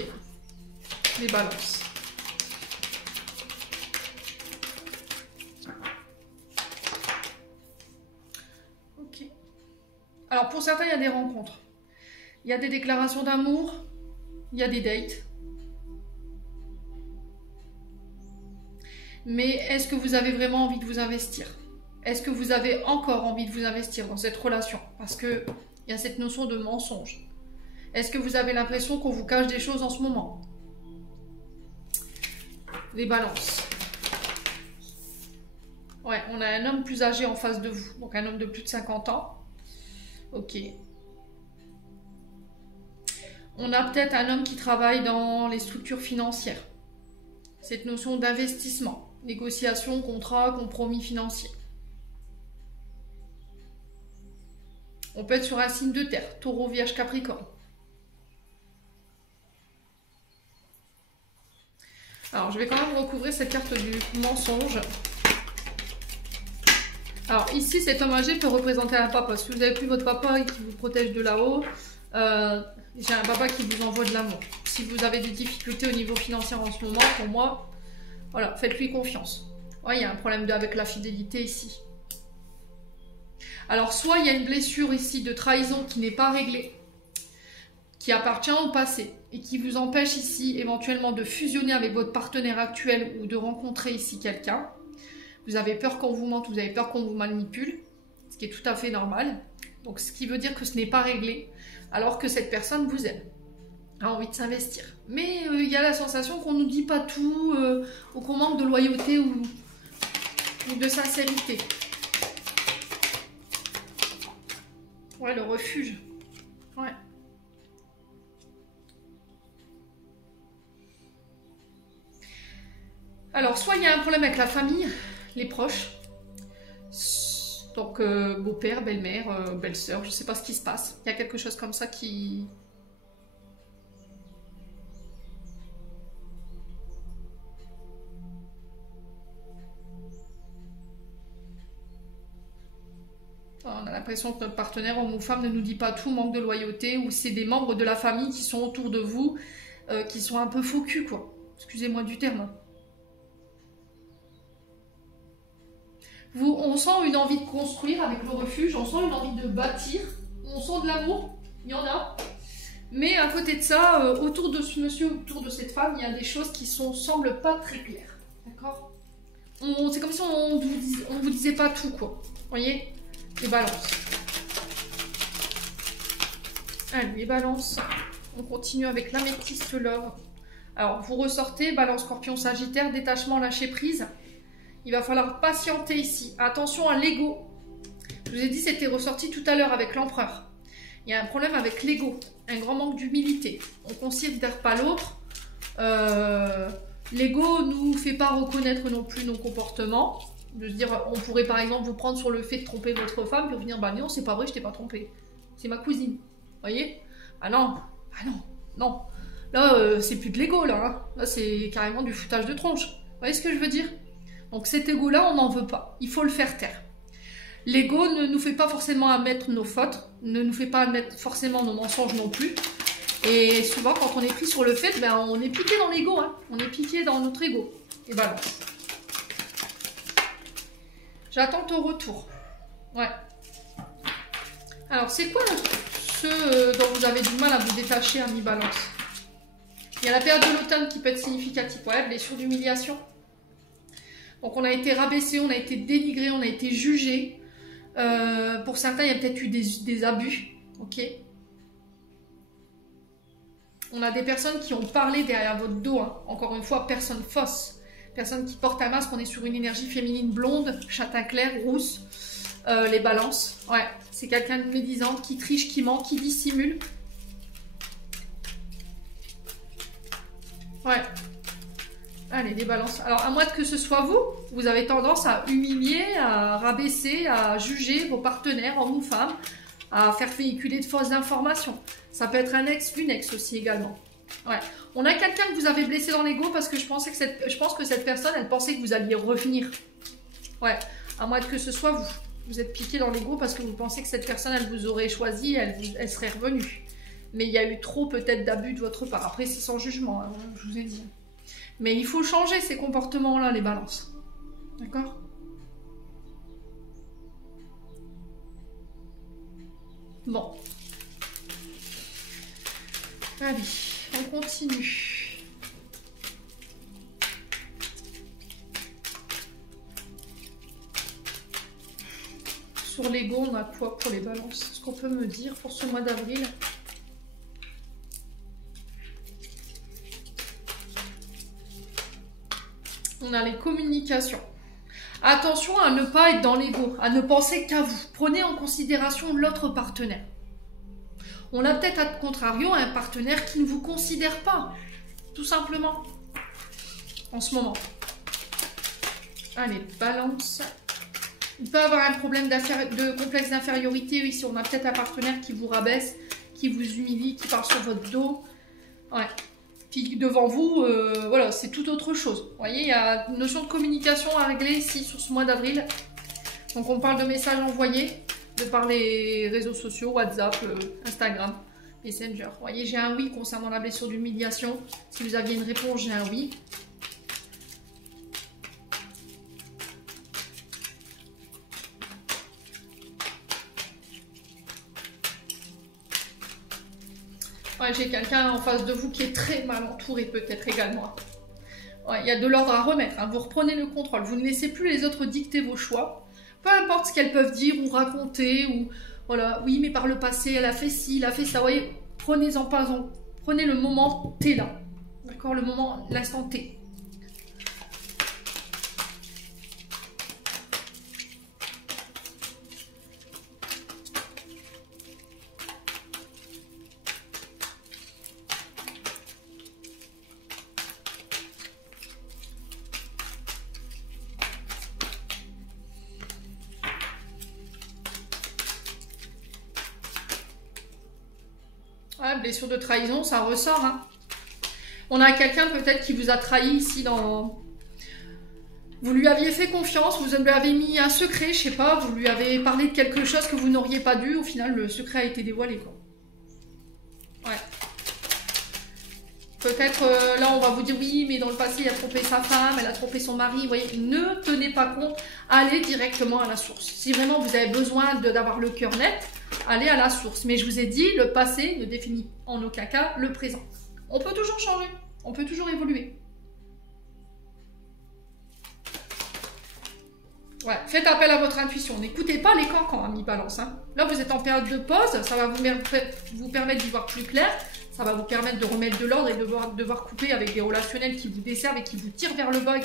les balances. Ok. Alors pour certains, il y a des rencontres. Il y a des déclarations d'amour, il y a des dates. Mais est-ce que vous avez vraiment envie de vous investir? Est-ce que vous avez encore envie de vous investir dans cette relation? Parce qu'il y a cette notion de mensonge. Est-ce que vous avez l'impression qu'on vous cache des choses en ce moment? Les balances. Ouais, on a un homme plus âgé en face de vous. Donc un homme de plus de 50 ans. Ok. On a peut-être un homme qui travaille dans les structures financières. Cette notion d'investissement. Négociation, contrat, compromis financier. On peut être sur un signe de terre, taureau, vierge, capricorne. Alors, je vais quand même recouvrir cette carte du mensonge. Alors, ici, cet homme âgé peut représenter un papa. Si vous n'avez plus votre papa et qui vous protège de là-haut, j'ai un papa qui vous envoie de l'amour. Si vous avez des difficultés au niveau financier en ce moment, pour moi, voilà, faites-lui confiance. Ouais, il y a un problème avec la fidélité ici. Alors, soit il y a une blessure ici de trahison qui n'est pas réglée, qui appartient au passé et qui vous empêche ici éventuellement de fusionner avec votre partenaire actuel ou de rencontrer ici quelqu'un. Vous avez peur qu'on vous mente, vous avez peur qu'on vous manipule, ce qui est tout à fait normal. Donc, ce qui veut dire que ce n'est pas réglé, alors que cette personne vous aime, a envie de s'investir. Mais il y a la sensation qu'on ne nous dit pas tout, ou qu'on manque de loyauté ou de sincérité. Ouais, le refuge. Ouais. Alors, soit il y a un problème avec la famille, les proches. Donc, beau-père, belle-mère, belle-sœur, je ne sais pas ce qui se passe. Il y a quelque chose comme ça qui... On a l'impression que notre partenaire, homme ou femme, ne nous dit pas tout, manque de loyauté, ou c'est des membres de la famille qui sont autour de vous, qui sont un peu faux cul, quoi. Excusez-moi du terme. On sent une envie de construire avec le refuge, on sent une envie de bâtir, on sent de l'amour, il y en a. Mais à côté de ça, autour de ce monsieur, autour de cette femme, il y a des choses qui semblent pas très claires. D'accord? C'est comme si on vous disait pas tout, quoi. Vous voyez? Les balances. Allez, les balances. On continue avec l'améthyste love. Alors, vous ressortez, balance, scorpion, sagittaire, détachement, lâcher prise. Il va falloir patienter ici. Attention à l'ego. vous ai dit, c'était ressorti tout à l'heure avec l'empereur. Il y a un problème avec l'ego, un grand manque d'humilité. On ne considère pas l'autre. L'ego ne nous fait pas reconnaître non plus nos comportements. De se dire, on pourrait par exemple vous prendre sur le fait de tromper votre femme, puis revenir, bah non, c'est pas vrai, je t'ai pas trompé. C'est ma cousine. Vous voyez? Ah non, non. Là, c'est plus de l'ego, là. Hein. Là, c'est carrément du foutage de tronche. Vous voyez ce que je veux dire? Donc cet ego-là, on n'en veut pas. Il faut le faire taire. L'ego ne nous fait pas forcément admettre nos fautes, ne nous fait pas admettre forcément nos mensonges non plus. Et souvent, quand on est pris sur le fait, ben, on est piqué dans l'ego. Hein. On est piqué dans notre ego. Et voilà. J'attends ton retour. Ouais. Alors, c'est quoi ce dont vous avez du mal à vous détacher, ami Balance? Il y a la période de l'automne qui peut être significative. Ouais, blessure d'humiliation. Donc, on a été rabaissé, on a été dénigré, on a été jugé. Pour certains, il y a peut-être eu des abus. Ok. On a des personnes qui ont parlé derrière votre dos. Hein. Encore une fois, personne fausse. Personne qui porte un masque. On est sur une énergie féminine blonde, châtain clair, rousse. Les balances. Ouais, c'est quelqu'un de médisant qui triche, qui ment, qui dissimule. Ouais. Allez, les balances. Alors, à moins que ce soit vous, vous avez tendance à humilier, à rabaisser, à juger vos partenaires, hommes ou femmes, à faire véhiculer de fausses informations. Ça peut être un ex, une ex aussi également. Ouais. On a quelqu'un que vous avez blessé dans l'ego parce que je pense que cette personne, elle pensait que vous alliez revenir. Ouais. À moins que ce soit vous. Vous êtes piqué dans l'ego parce que vous pensez que cette personne, elle vous aurait choisi, elle serait revenue. Mais il y a eu trop peut-être d'abus de votre part. Après, c'est sans jugement, hein, je vous ai dit. Mais il faut changer ces comportements-là, les balances. D'accord? Bon. Allez, on continue. Sur l'ego, on a quoi pour les balances? Est-ce qu'on peut me dire pour ce mois d'avril? On a les communications. Attention à ne pas être dans l'ego, à ne penser qu'à vous. Prenez en considération l'autre partenaire. On a peut-être à contrario un partenaire qui ne vous considère pas, tout simplement, en ce moment. Allez, balance. Il peut y avoir un problème de complexe d'infériorité. Oui, si on a peut-être un partenaire qui vous rabaisse, qui vous humilie, qui parle sur votre dos. Ouais. Puis devant vous, voilà, c'est tout autre chose. Vous voyez, il y a une notion de communication à régler ici sur ce mois d'avril. Donc on parle de messages envoyés, de par les réseaux sociaux, WhatsApp, Instagram, Messenger. Vous voyez, j'ai un oui concernant la blessure d'humiliation. Si vous aviez une réponse, j'ai un oui. Ouais, j'ai quelqu'un en face de vous qui est très mal entouré peut-être également. Ouais, il y a de l'ordre à remettre. Hein. Vous reprenez le contrôle. Vous ne laissez plus les autres dicter vos choix. Peu importe ce qu'elles peuvent dire ou raconter. Ou voilà, oui, mais par le passé, elle a fait ci, elle a fait ça. Vous voyez, prenez-en pas. Prenez le moment T là. D'accord, le moment, l'instant T. Ouais, blessure de trahison, ça ressort. Hein. On a quelqu'un peut-être qui vous a trahi ici dans... Vous lui aviez fait confiance, vous lui avez mis un secret, je sais pas, vous lui avez parlé de quelque chose que vous n'auriez pas dû, au final le secret a été dévoilé, quoi. Ouais. Peut-être là on va vous dire oui, mais dans le passé il a trompé sa femme, elle a trompé son mari, vous voyez, ne tenez pas compte, allez directement à la source. Si vraiment vous avez besoin d'avoir le cœur net, allez à la source. Mais je vous ai dit, le passé ne définit en aucun cas le présent. On peut toujours changer, on peut toujours évoluer. Ouais, faites appel à votre intuition. N'écoutez pas les cancans, ami Balance. Hein. Là, vous êtes en période de pause. Ça va vous permettre d'y voir plus clair. Ça va vous permettre de remettre de l'ordre et de devoir couper avec des relationnels qui vous desservent et qui vous tirent vers le bas.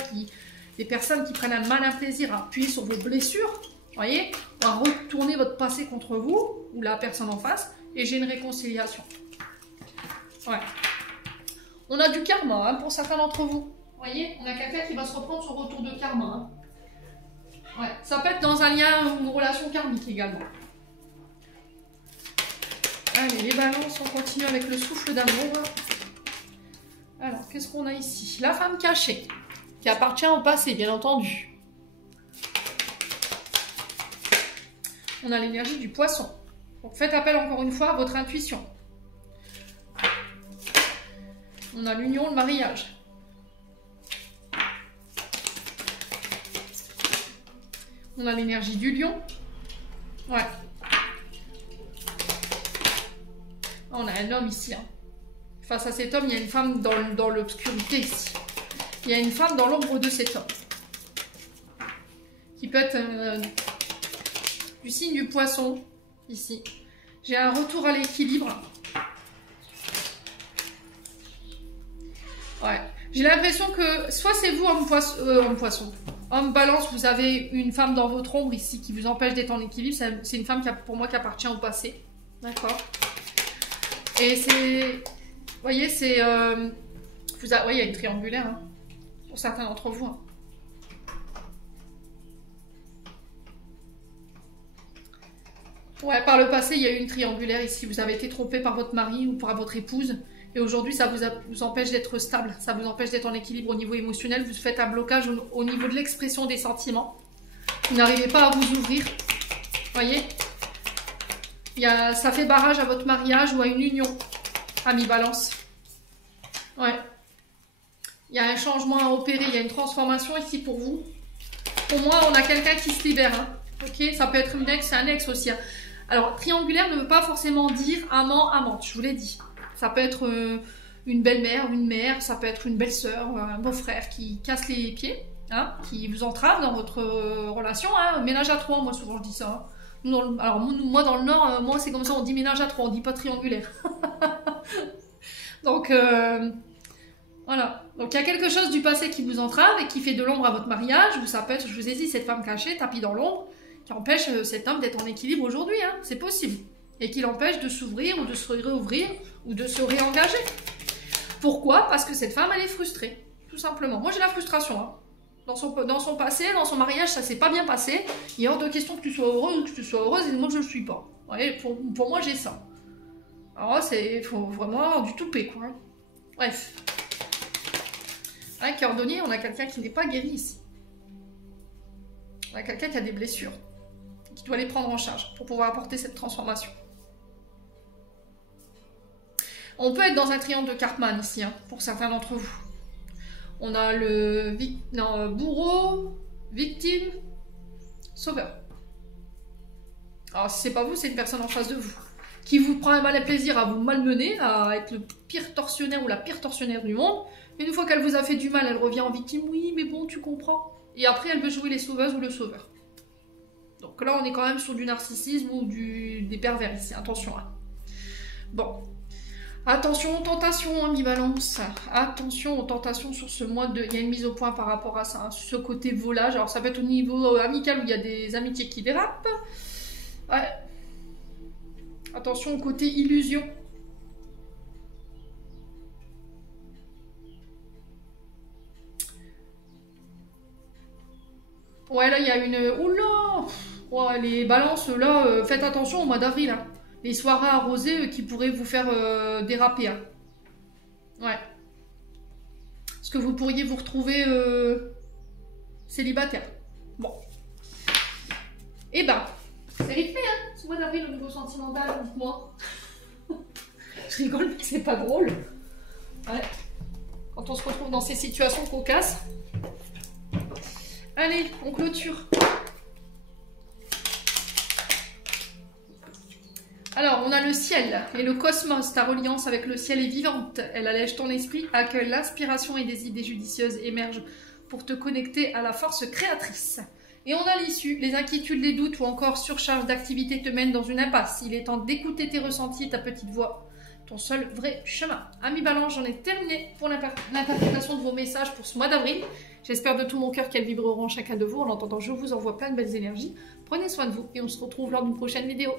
Des personnes qui prennent un malin plaisir à appuyer sur vos blessures. voyez, on va retourner votre passé contre vous, ou la personne en face, et j'ai une réconciliation. Ouais. On a du karma, hein, pour certains d'entre vous. Vous voyez, on a quelqu'un qui va se reprendre son retour de karma. Hein. Ouais. Ça peut être dans un lien ou une relation karmique également. Allez, les balances, on continue avec le souffle d'amour. Alors, qu'est-ce qu'on a ici? La femme cachée, qui appartient au passé, bien entendu. On a l'énergie du poisson. Donc, faites appel encore une fois à votre intuition. On a l'union, le mariage. On a l'énergie du lion. Ouais. On a un homme ici. Hein. Face à cet homme, il y a une femme dans l'obscurité ici. Il y a une femme dans l'ombre de cet homme. Qui peut être du signe du poisson, ici. J'ai un retour à l'équilibre. Ouais. J'ai l'impression que soit c'est vous, homme poisson. Homme balance, vous avez une femme dans votre ombre ici qui vous empêche d'être en équilibre. C'est une femme pour moi qui appartient au passé. D'accord. Et c'est... Vous voyez, c'est... Oui, il y a une triangulaire, hein, pour certains d'entre vous. Hein. Ouais, par le passé, il y a eu une triangulaire ici. Vous avez été trompé par votre mari ou par votre épouse. Et aujourd'hui, ça vous empêche d'être stable. Ça vous empêche d'être en équilibre au niveau émotionnel. Vous faites un blocage au niveau de l'expression des sentiments. Vous n'arrivez pas à vous ouvrir. Vous voyez, ça fait barrage à votre mariage ou à une union. Ami Balance. Ouais. Il y a un changement à opérer. Il y a une transformation ici pour vous. Pour moi, on a quelqu'un qui se libère. Hein. Ok, ça peut être une ex, c'est un ex aussi. Hein. Alors, triangulaire ne veut pas forcément dire amant, amante. Je vous l'ai dit. Ça peut être une belle-mère, une mère, ça peut être une belle-sœur, un beau-frère qui casse les pieds, hein, qui vous entrave dans votre relation. Hein. Ménage à trois, moi souvent je dis ça. Hein. Alors moi dans le Nord, moi c'est comme ça, on dit ménage à trois, on dit pas triangulaire. Donc voilà. Donc il y a quelque chose du passé qui vous entrave et qui fait de l'ombre à votre mariage. Ou ça peut être, je vous ai dit, cette femme cachée, tapis dans l'ombre, qui empêche cet homme d'être en équilibre aujourd'hui. Hein. C'est possible. Et qui l'empêche de s'ouvrir ou de se réouvrir ou de se réengager. Pourquoi? Parce que cette femme, elle est frustrée, tout simplement. Moi, j'ai la frustration. Hein. Dans son passé, dans son mariage, ça s'est pas bien passé. Il est hors de question que tu sois heureux ou que tu sois heureuse, et moi, je ne le suis pas. Vous voyez, pour moi, j'ai ça. Alors là, il faut vraiment du toupet, quoi. Hein. Bref. Avec cordonnier, on a quelqu'un qui n'est pas guéri ici. On a quelqu'un qui a des blessures, qui doit les prendre en charge pour pouvoir apporter cette transformation. On peut être dans un triangle de Cartman ici, hein, pour certains d'entre vous. On a le bourreau, victime, sauveur. Alors si c'est pas vous, c'est une personne en face de vous. Qui vous prend un malin plaisir à vous malmener, à être le pire tortionnaire ou la pire tortionnaire du monde. Et une fois qu'elle vous a fait du mal, elle revient en victime. Oui, mais bon, tu comprends. Et après, elle veut jouer les sauveuses ou le sauveur. Donc là, on est quand même sur du narcissisme ou des pervers ici. Attention. Hein. Bon. Attention aux tentations, ami Balance. Attention aux tentations sur ce mois de... Il y a une mise au point par rapport à ça, hein, ce côté volage. Alors ça peut être au niveau amical où il y a des amitiés qui dérapent. Ouais. Attention au côté illusion. Ouais, là il y a une... Oula, ouais, les balances, là, faites attention au mois d'avril. Hein. Les soirées arrosées qui pourraient vous faire déraper. Hein. Ouais. Parce que vous pourriez vous retrouver célibataire. Bon. Eh ben, c'est rythmé, hein, ce mois d'avril au niveau sentimental, dites-moi. Je rigole, mais c'est pas drôle. Ouais. Quand on se retrouve dans ces situations cocasses. Allez, on clôture. Alors, on a le ciel et le cosmos. Ta reliance avec le ciel est vivante. Elle allège ton esprit, accueille l'inspiration et des idées judicieuses émergent pour te connecter à la force créatrice. Et on a l'issue. Les inquiétudes, les doutes ou encore surcharge d'activité te mènent dans une impasse. Il est temps d'écouter tes ressentis et ta petite voix. ton seul vrai chemin. Amis Balance, j'en ai terminé pour l'interprétation de vos messages pour ce mois d'avril. J'espère de tout mon cœur qu'elles vibreront chacun de vous. En attendant, je vous envoie plein de belles énergies. Prenez soin de vous et on se retrouve lors d'une prochaine vidéo.